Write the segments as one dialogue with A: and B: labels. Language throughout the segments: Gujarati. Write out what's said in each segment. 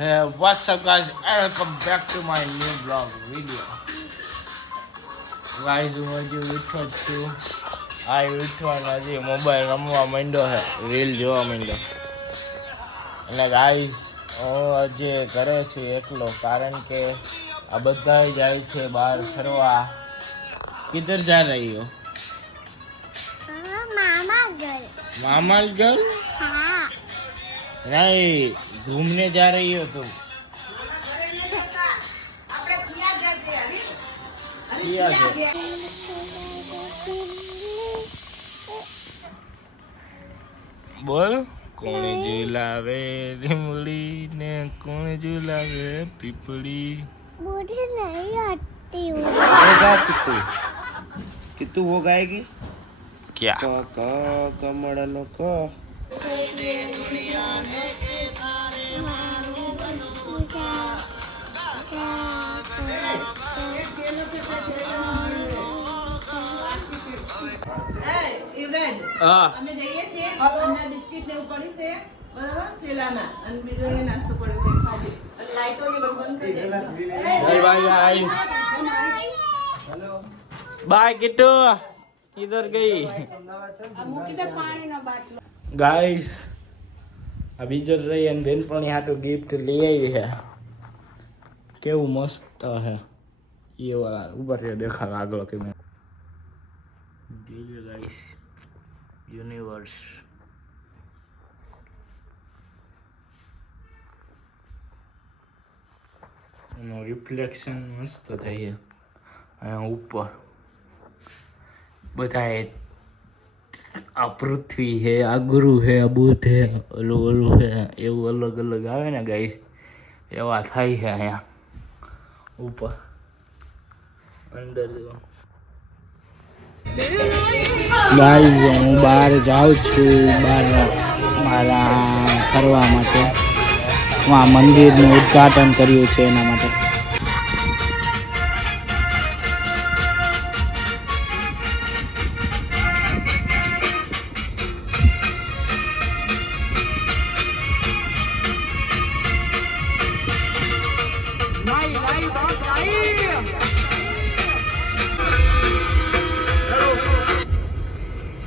A: Hey, what's up guys? And welcome back to my new vlog video. Guys હું હજી ઉઠો છું. આ ઉઠો હજી મોબાઈલ રમવા માંડ્યો છે રીલ જોવા માંડ્યો. અને ગાઈઝ હું આજે ઘરે છું એકલો કારણ કે આ બધા જાય છે બહાર ફરવા. કિધર જા રહી હો
B: મામા
A: ગર મામા
B: ગર
A: नहीं घूमने जा रही हो तुम किया है બોલ કોણ ઝુલાવે લીમડી ને કોણ ઝુલાવે પીપળી
B: मुझे नहीं आती हूँ
C: वो गा कितू कितू वो गाएगी
A: ક્યા
C: क क कमड़नो क
D: યુવરાજ
A: હા
D: અમે જઈએ છીએ. અંદર બિસ્કિટ ને એવું પડ્યું છે. બરાબર? થેલામાં અને બીજો એ નાસ્તો પડ્યો છે ખાલી. અને લાઈટો ને બધું બંધ કરી
A: બાય બાય આઈ બાય કિટ્ટુ કિધર ગઈ. ગાઈસ આ બીજો રહી અને બેનપણી હાટુ ગિફ્ટ લઈ આવી છે. કેવું મસ્ત છે. એ વાળા ઉપર દેખાવ આગળ કે મેં. જોઈ ગાઈસ યુનિવર્સ એનું રિફ્લેક્શન મસ્ત થઈ છે અહીંયા ઉપર. બધા આ પૃથ્વી છે આ ગુરુ હે, આ બુધ હે, ઓલું ઓલું છે એવું અલગ અલગ આવે ને ગાઈ એવા થાય છે અહીંયા. ઉપર. અંદર જો ગાઈસ હું બહાર જાઉં છું. બહાર મારા ફરવા માટે. હું આ મંદિરનું ઉદ્ઘાટન કર્યું છે એના માટે.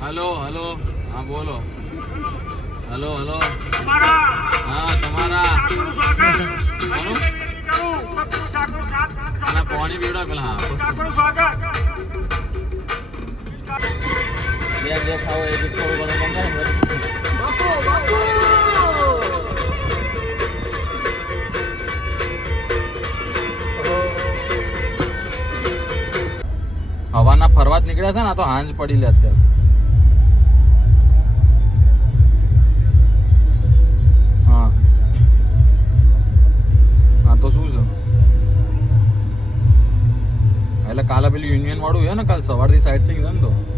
A: Hello hello. હા બોલો. Hello hello. હા તમારા. પાણી પીવડા પેલા હા. બે બે ખાવો એ થોડું ઘણું મંગાવો હવાના ફરવા જ નીકળ્યા છે ને તો હાંજ પડી લે અત્યારે. પેલું યુનિયન વાળું છે ને કાલ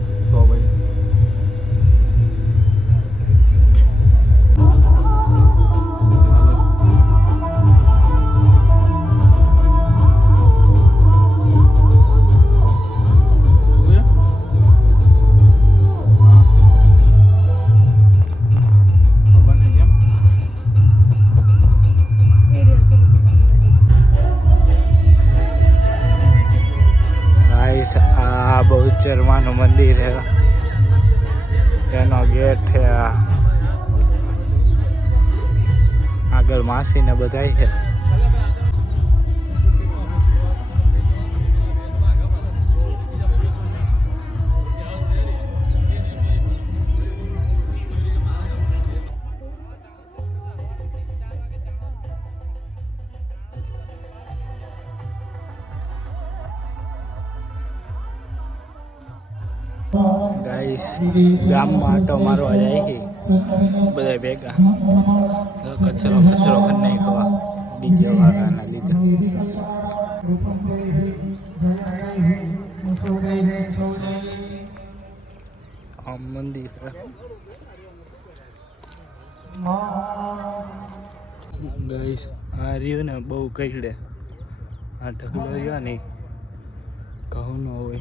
A: માસી ને બધા છે. ગાઈસ ગામમાં આટો મારવા જાય બધા ભેગા. કચરો કચરો કરી નાખવા ડીજે વાળાના લીધે. આમ મંદિર છે. ગાઈસ, આ રહ્યું ને બહુ કઈડે આ ઢગલો રહ્યો ને કહું ન હોય.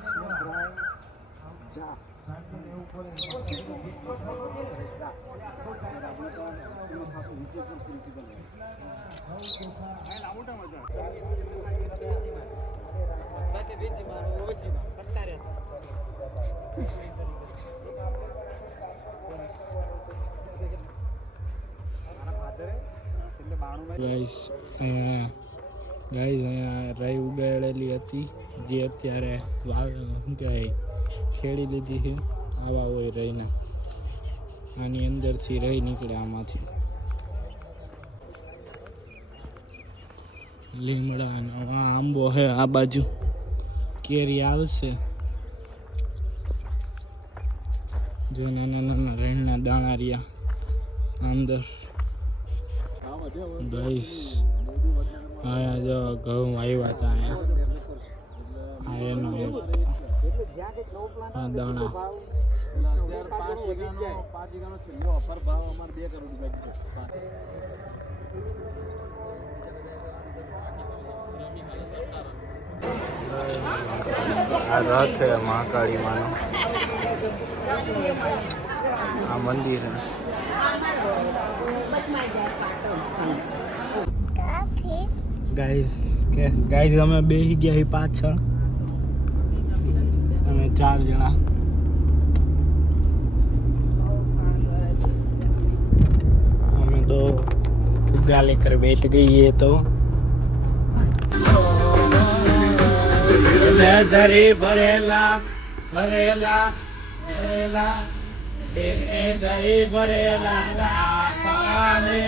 A: ગાઈસ અહીંયા ગાઈસ અહીંયા રાઈ ઉગાડેલી હતી. જે અત્યારે ખેડી લીધી છે. આવા હોય રહીને. આની અંદરથી રહી નીકળે આમાંથી. લીમડા અને આ આંબો હે આ બાજુ. કેરી આવશે. જો નાના નાના રહેણના દાણા રહ્યા અંદર. ગાઈસ અહીંયા જો ઘઉં આવ્યા હતા અહીંયા. આ એનો એક આ દાણા આ રથ છે મહાકાળી માનો આ મંદિર છે.
B: કાફી
A: ગાઈઝ કે ગાઈઝ અમે બેસી ગયા છીએ પાછળ. અમે ચાર જણા. અમે તો ઉગા લેકર બેઠ ગઈએ તો. નજરે ભરેલા ભરેલા ભરેલા. નજરે ભરેલા સાપાને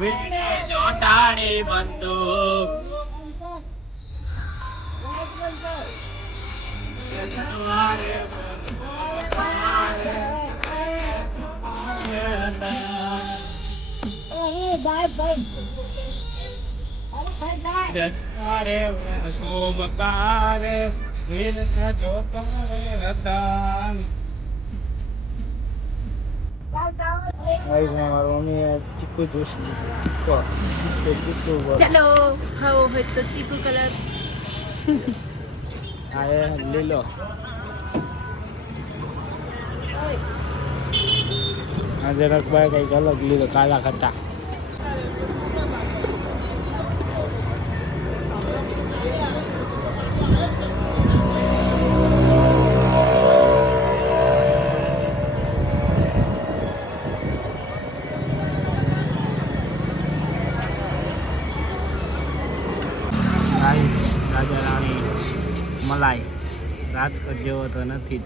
A: વિને જોટાડી બંદૂક સોમકારે ચીકુ જ્યુસ
D: ચલો ખાવો હોય તો ચીકુ કલર
A: આ એ લીલો. આ જરાક ભાઈ કંઈક અલગ લીધો કાલા ખટ્ટા. ไรรัดก็เยอะตัวนั้นผิด